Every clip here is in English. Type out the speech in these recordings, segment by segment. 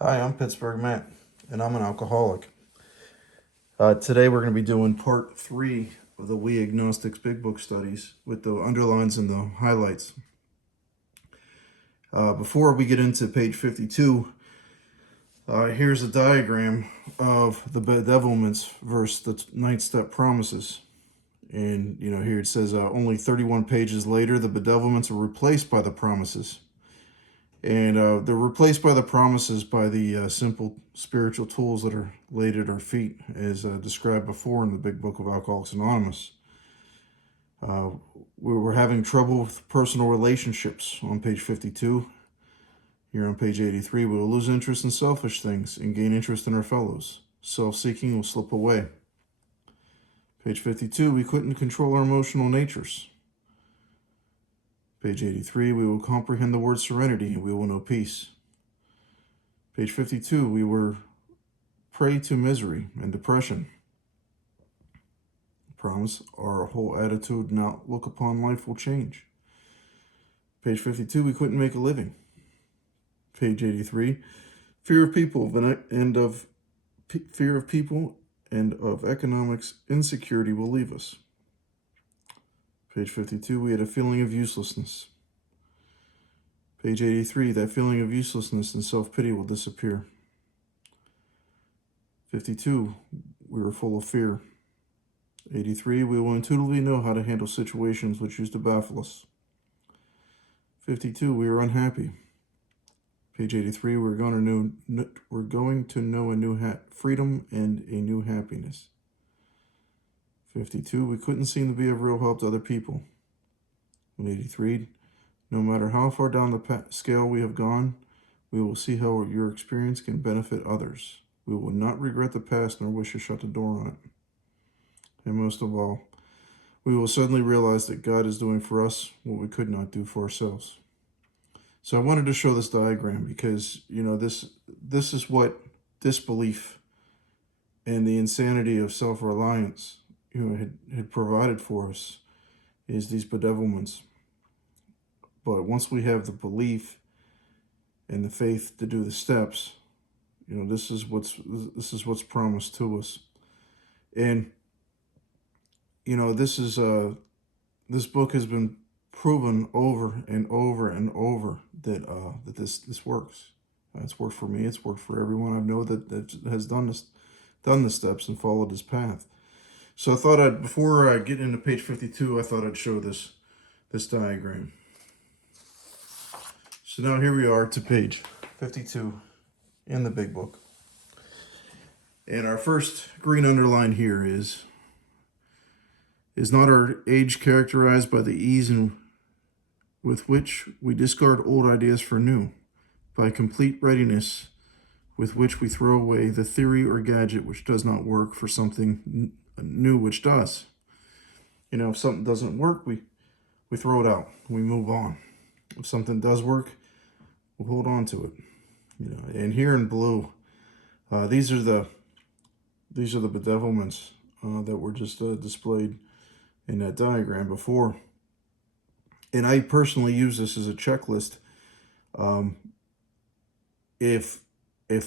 Hi, I'm Pittsburgh Matt, and I'm an alcoholic. Today we're going to be doing part 3 of the We Agnostics Big Book studies with the underlines and the highlights. Before we get into page 52, here's a diagram of the Bedevilments versus the ninth step promises. And, here it says only 31 pages later, the Bedevilments are replaced by the promises. And they're replaced by the promises by the simple spiritual tools that are laid at our feet, as described before in the Big Book of Alcoholics Anonymous. We were having trouble with personal relationships on page 52. Here on page 83, we will lose interest in selfish things and gain interest in our fellows. Self-seeking will slip away. Page 52, we couldn't control our emotional natures. Page 83, we will comprehend the word serenity and we will know peace. Page 52, we were prey to misery and depression. Promise our whole attitude and outlook upon life will change. Page 52, we couldn't make a living. Page 83, fear of people and of economics insecurity will leave us. Page 52, we had a feeling of uselessness. Page 83, that feeling of uselessness and self-pity will disappear. 52, we were full of fear. 83, we will intuitively know how to handle situations which used to baffle us. 52, we were unhappy. Page 83, we're going to know a new freedom and a new happiness. 52, we couldn't seem to be of real help to other people. 83, no matter how far down the scale we have gone, we will see how your experience can benefit others. We will not regret the past nor wish to shut the door on it. And most of all, we will suddenly realize that God is doing for us what we could not do for ourselves. So I wanted to show this diagram because, this is what disbelief and the insanity of self-reliance, had provided for us, is these bedevilments. But once we have the belief and the faith to do the steps, this is what's promised to us. And this book has been proven over and over and over that this works. It's worked for me. It's worked for everyone I know that has done the steps and followed this path. So I thought before I get into page 52, I thought I'd show this diagram. So now here we are to page 52 in the big book. And our first green underline here is not our age characterized by the ease with which we discard old ideas for new, by complete readiness with which we throw away the theory or gadget which does not work for something new which does. If something doesn't work, we throw it out. We move on. If something does work, we'll hold on to it. And here in blue, these are the bedevilments that were just displayed in that diagram before. And I personally use this as a checklist. If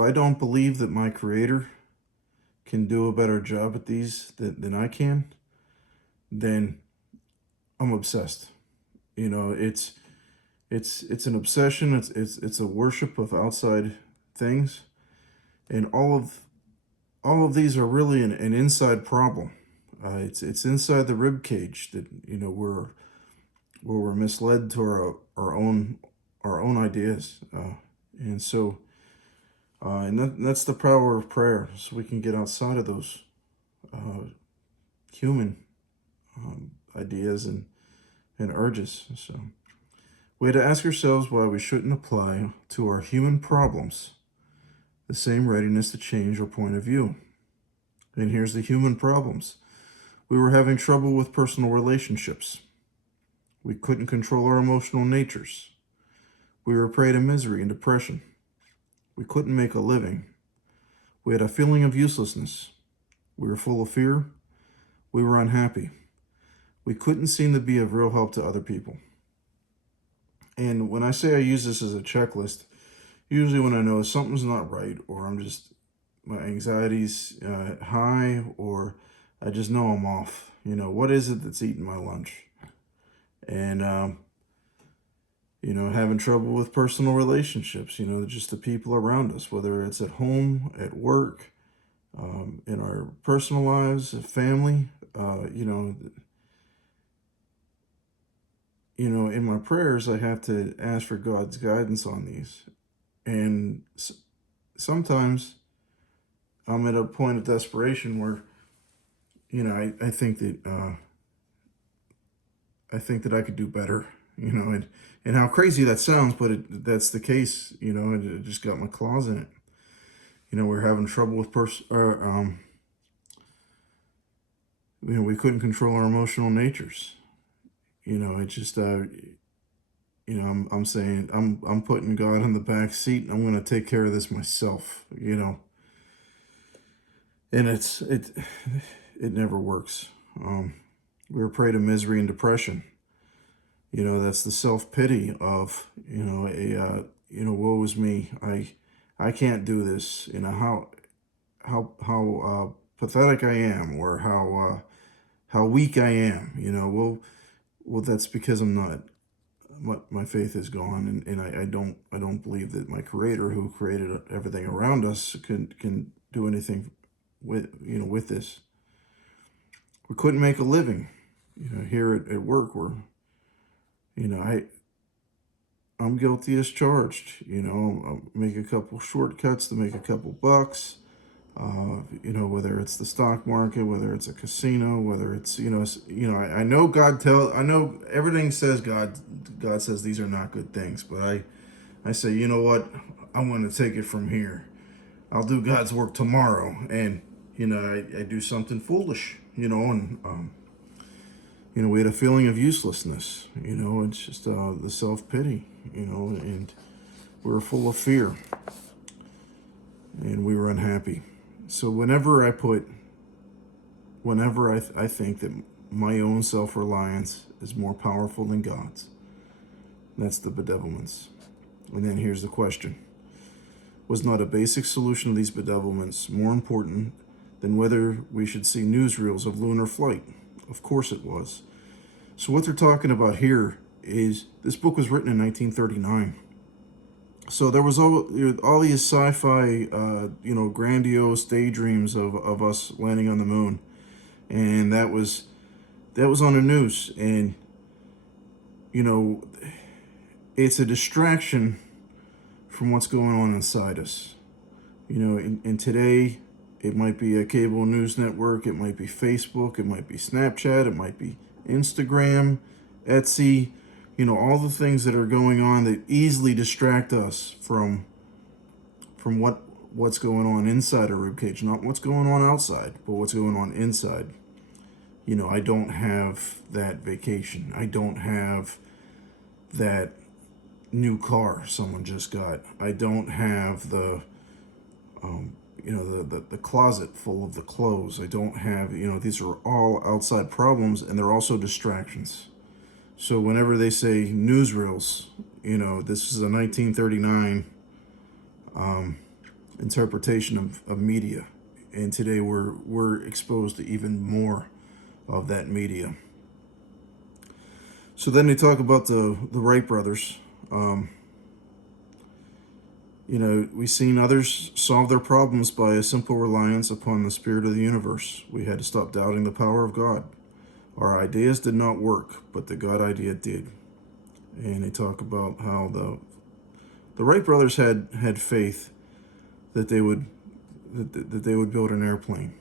I don't believe that my Creator can do a better job at these than I can, then I'm obsessed. It's an obsession. It's a worship of outside things, and all of these are really an inside problem. It's inside the rib cage that we're misled to our own ideas, and so that's the power of prayer. So we can get outside of those human ideas and urges. So we had to ask ourselves why we shouldn't apply to our human problems the same readiness to change our point of view. And here's the human problems. We were having trouble with personal relationships. We couldn't control our emotional natures. We were prey to misery and depression. We couldn't make a living. We had a feeling of uselessness. We were full of fear. We were unhappy. We couldn't seem to be of real help to other people. And when I say I use this as a checklist, Usually when I know something's not right, or my anxiety's high, or I just know I'm off. What is it that's eating my lunch? And, having trouble with personal relationships, just the people around us, whether it's at home, at work, in our personal lives, family, in my prayers, I have to ask for God's guidance on these. And sometimes I'm at a point of desperation where, I think that I could do better, and how crazy that sounds, but that's the case. I just got my claws in it. We're having trouble with we couldn't control our emotional natures. It just I'm saying I'm putting God in the back seat, and I'm going to take care of this myself. And it never works. We're prey to misery and depression. That's the self-pity of, woe is me. I can't do this. How pathetic I am, or how weak I am. Well, that's because I'm not. My faith is gone, and I don't believe that my Creator, who created everything around us, can do anything with this. We couldn't make a living. Here at work, I'm guilty as charged. I'll make a couple shortcuts to make a couple bucks. Whether it's the stock market, whether it's a casino, whether it's I know I know everything says God says these are not good things, but I say, you know what, I'm going to take it from here. I'll do God's work tomorrow, and I do something foolish, and we had a feeling of uselessness. It's just the self-pity, and we were full of fear, and we were unhappy. So whenever I think that my own self-reliance is more powerful than God's, that's the bedevilments. And then here's the question. Was not a basic solution to these bedevilments more important than whether we should see newsreels of lunar flight? Of course it was. So what they're talking about here is, this book was written in 1939. So there was all these sci-fi, grandiose daydreams of us landing on the moon, and that was on the news, and it's a distraction from what's going on inside us. And today it might be a cable news network, it might be Facebook, it might be Snapchat, it might be Instagram, Etsy. All the things that are going on that easily distract us from what's going on inside our ribcage, not what's going on outside, but what's going on inside. I don't have that vacation. I don't have that new car someone just got. I don't have the closet full of the clothes. I don't have, these are all outside problems, and they're also distractions. So whenever they say newsreels, this is a 1939 interpretation of media, and today we're exposed to even more of that media. So then they talk about the Wright brothers. We've seen others solve their problems by a simple reliance upon the spirit of the universe. We had to stop doubting the power of God. Our ideas did not work, but the God idea did. And they talk about how the Wright brothers had faith that they would build an airplane,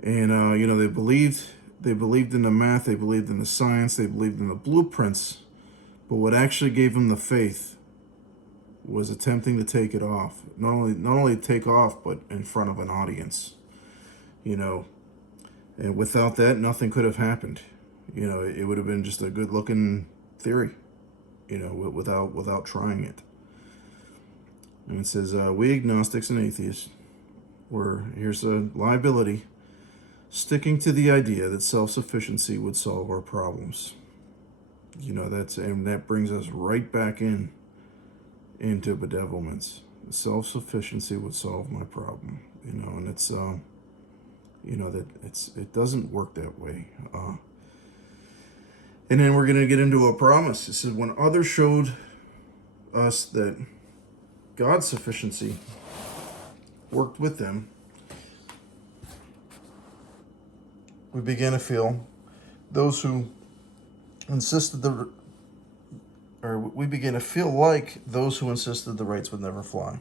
and they believed in the math, they believed in the science, they believed in the blueprints. But what actually gave them the faith was attempting to take it off. Not only take off, but in front of an audience. And without that, nothing could have happened. It would have been just a good-looking theory, without trying it. And it says, we agnostics and atheists here's a liability, sticking to the idea that self-sufficiency would solve our problems. And that brings us right back in into bedevilments. Self-sufficiency would solve my problem, and it's that it doesn't work that way. And then we're going to get into a promise. It says, when others showed us that God's sufficiency worked with them, we began to feel those who we began to feel like those who insisted the rights would never fly.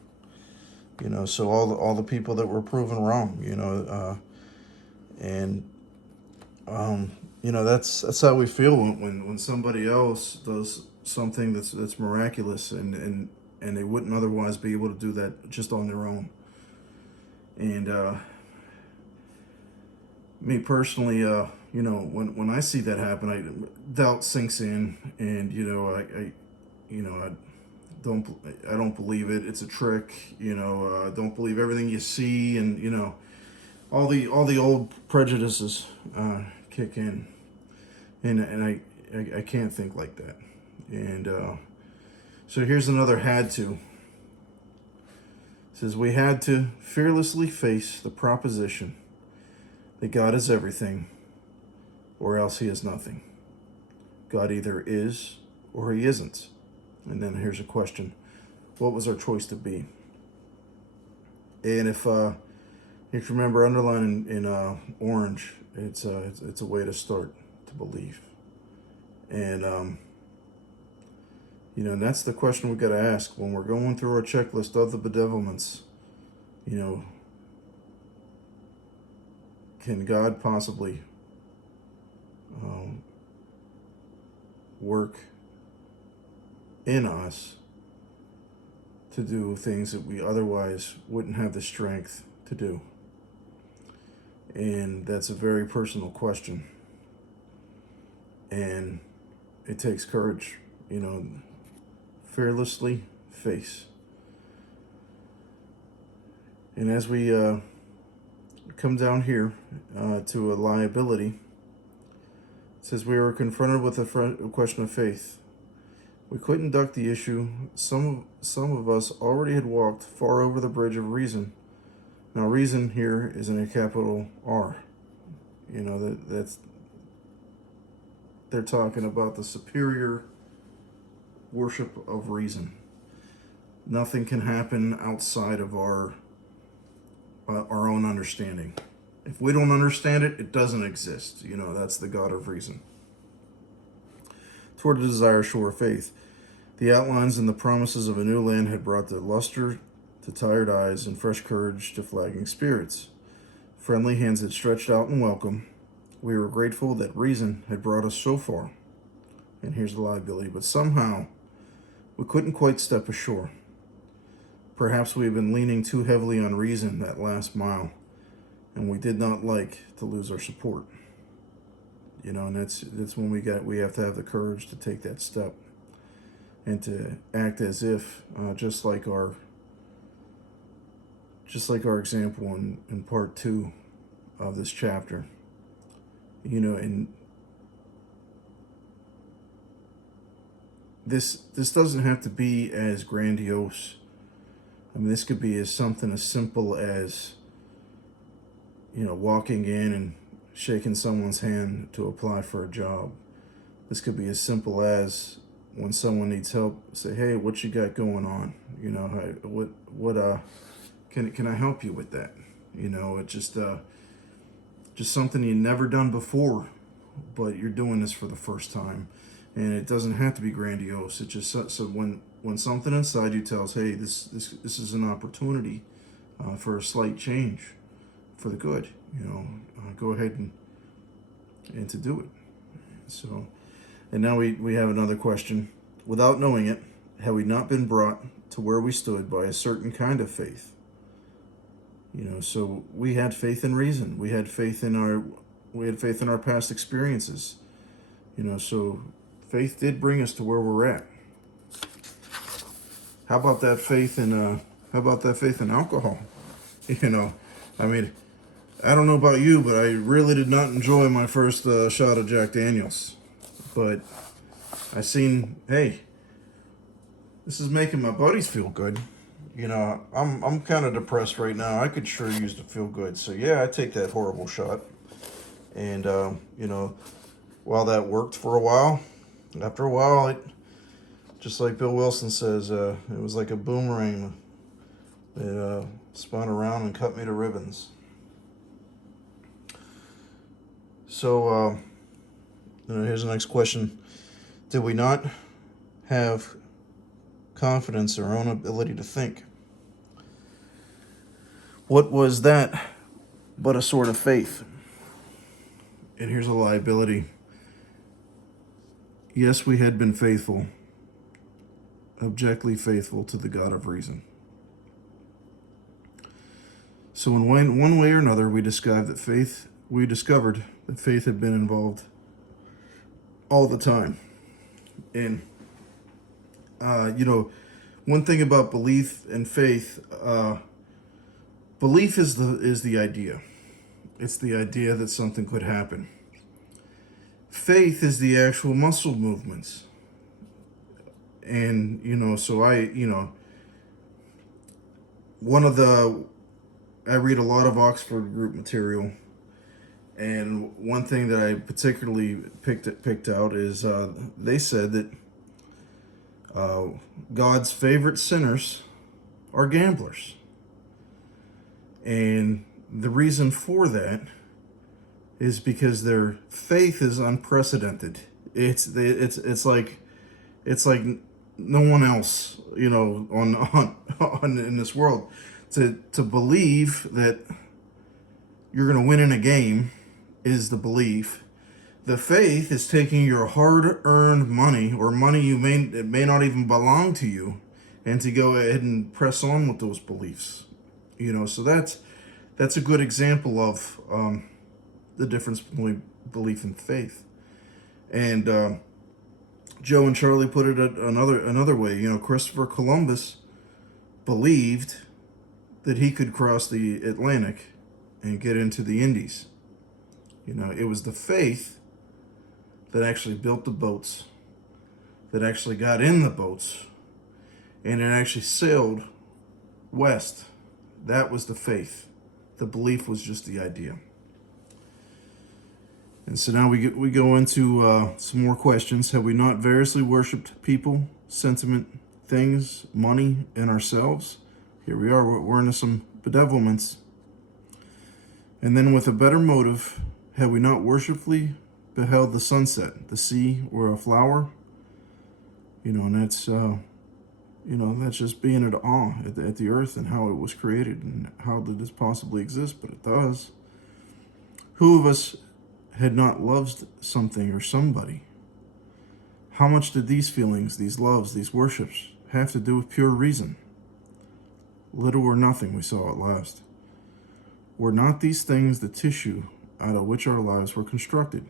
So all the people that were proven wrong, that's how we feel when somebody else does something that's miraculous and they wouldn't otherwise be able to do that just on their own. And me personally, when I see that happen, doubt sinks in, and I don't believe it. It's a trick. Don't believe everything you see, and all the old prejudices kick in, and I can't think like that. And so here's another had to. It says, we had to fearlessly face the proposition that God is everything, or else he is nothing. God either is or he isn't. And then here's a question: what was our choice to be? And if you remember, underline in orange, it's a way to start to believe. And and that's the question we got to ask when we're going through our checklist of the bedevilments. Can God possibly work in us to do things that we otherwise wouldn't have the strength to do? And that's a very personal question. And it takes courage, fearlessly face. And as we come down here to a liability, it says we were confronted with a question of faith. We couldn't duck the issue. Some of us already had walked far over the bridge of reason. Now, reason here is in a capital R. That's they're talking about the superior worship of reason. Nothing can happen outside of our own understanding. If we don't understand it, it doesn't exist. That's the God of reason. Toward the desire shore of faith. The outlines and the promises of a new land had brought the luster to tired eyes and fresh courage to flagging spirits. Friendly hands had stretched out in welcome. We were grateful that reason had brought us so far. And here's the liability. But somehow, we couldn't quite step ashore. Perhaps we had been leaning too heavily on reason that last mile, and we did not like to lose our support. And that's when we have to have the courage to take that step and to act as if, just like our example in part 2 of this chapter. And this doesn't have to be as grandiose. This could be something as simple as, walking in and shaking someone's hand to apply for a job. This could be as simple as when someone needs help, say, hey, what you got going on? Can I help you with that? It's just something you've never done before, but you're doing this for the first time. And it doesn't have to be grandiose. It's just so when something inside you tells, hey, this is an opportunity for a slight change for the good, go ahead and to do it. So, and now we have another question. Without knowing it, had we not been brought to where we stood by a certain kind of faith? So we had faith in reason. We had faith in our past experiences. So faith did bring us to where we're at. How about that faith in alcohol? I don't know about you, but I really did not enjoy my first shot of Jack Daniels. But I seen, hey, This is making my buddies feel good. You know, I'm kind of depressed right now. I could sure use to feel good. So yeah, I take that horrible shot. And you know, while that worked for a while, after a while, it just like Bill Wilson says, it was like a boomerang. It spun around and cut me to ribbons. So here's the next question: did we not have confidence in our own ability to think? What was that but a sort of faith? And here's a liability. Yes, we had been faithful, objectively faithful to the God of reason. So in one way or another, we discovered that faith had been involved all the time. And you know, one thing about belief and faith, belief is the idea. It's the idea that something could happen. Faith is the actual muscle movements. And, you know, so I read a lot of Oxford group material. And one thing that I particularly picked out is they said that God's favorite sinners are gamblers. And the reason for that is because their faith is unprecedented. It's like no one else, you know, on in this world. To believe that you're going to win in a game is the belief. The faith is taking your hard-earned money, or money it may not even belong to you, and to go ahead and press on with those beliefs. You know, so that's a good example of the difference between belief and faith. And Joe and Charlie put it another way. You know, Christopher Columbus believed that he could cross the Atlantic and get into the Indies. You know, it was the faith that actually built the boats, that actually got in the boats, and it actually sailed west. That was the faith. The belief was just the idea. And so now we go into some more questions. Have we not variously worshipped people, sentiment, things, money, and ourselves? Here we are. We're into some bedevilments. And then with a better motive, have we not worshipfully beheld the sunset, the sea, or a flower? You know, and that's that's just being at awe at the earth and how it was created and how did this possibly exist, but it does. Who of us had not loved something or somebody? How much did these feelings, these loves, these worships have to do with pure reason? Little or nothing, we saw at last. Were not these things the tissue out of which our lives were constructed?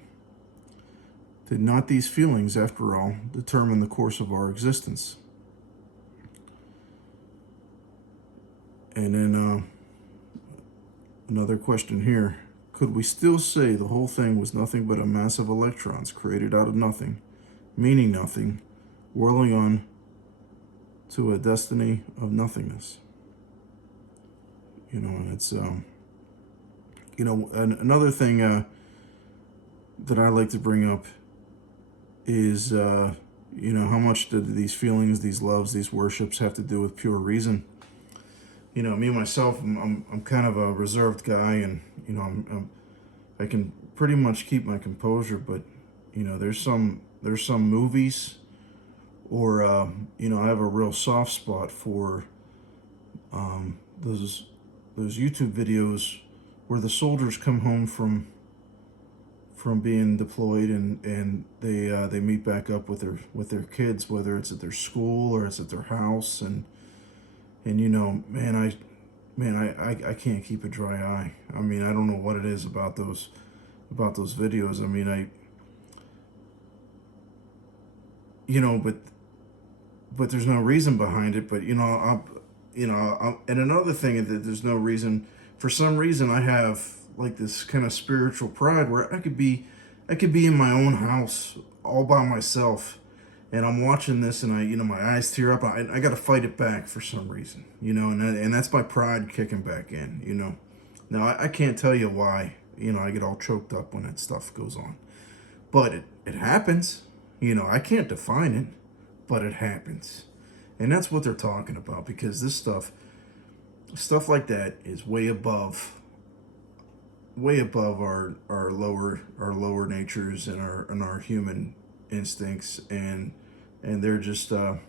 Did not these feelings, after all, determine the course of our existence? And then another question here. Could we still say the whole thing was nothing but a mass of electrons created out of nothing, meaning nothing, whirling on to a destiny of nothingness? You know, and it's, another thing that I like to bring up is, how much did these feelings, these loves, these worships have to do with pure reason? You know, me myself, I'm kind of a reserved guy, and you know, I can pretty much keep my composure. But you know, there's some movies, or I have a real soft spot for those YouTube videos where the soldiers come home from being deployed, and they meet back up with their kids, whether it's at their school or it's at their house, and you know, I can't keep a dry eye. I mean, I don't know what it is about those videos. I mean, but there's no reason behind it. But and another thing is that there's no reason. For some reason, I have like this kind of spiritual pride where I could be in my own house all by myself, and I'm watching this, and my eyes tear up. I got to fight it back for some reason, and that's my pride kicking back in. Now I can't tell you why, I get all choked up when that stuff goes on, but it happens. I can't define it, but it happens, and that's what they're talking about, because this stuff like that is way above our lower natures and our human instincts, and they're just they're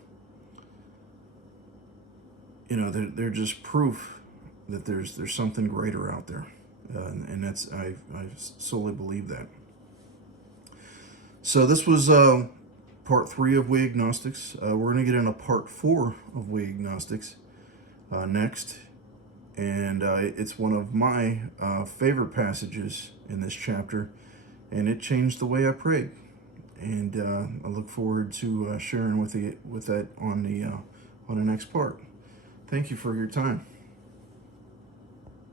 just proof that there's something greater out there, and that's I solely believe that. So this was part 3 of We Agnostics. We're going to get into part 4 of We Agnostics next, and it's one of my favorite passages in this chapter, and it changed the way I prayed. And I look forward to sharing with that on the next part. Thank you for your time.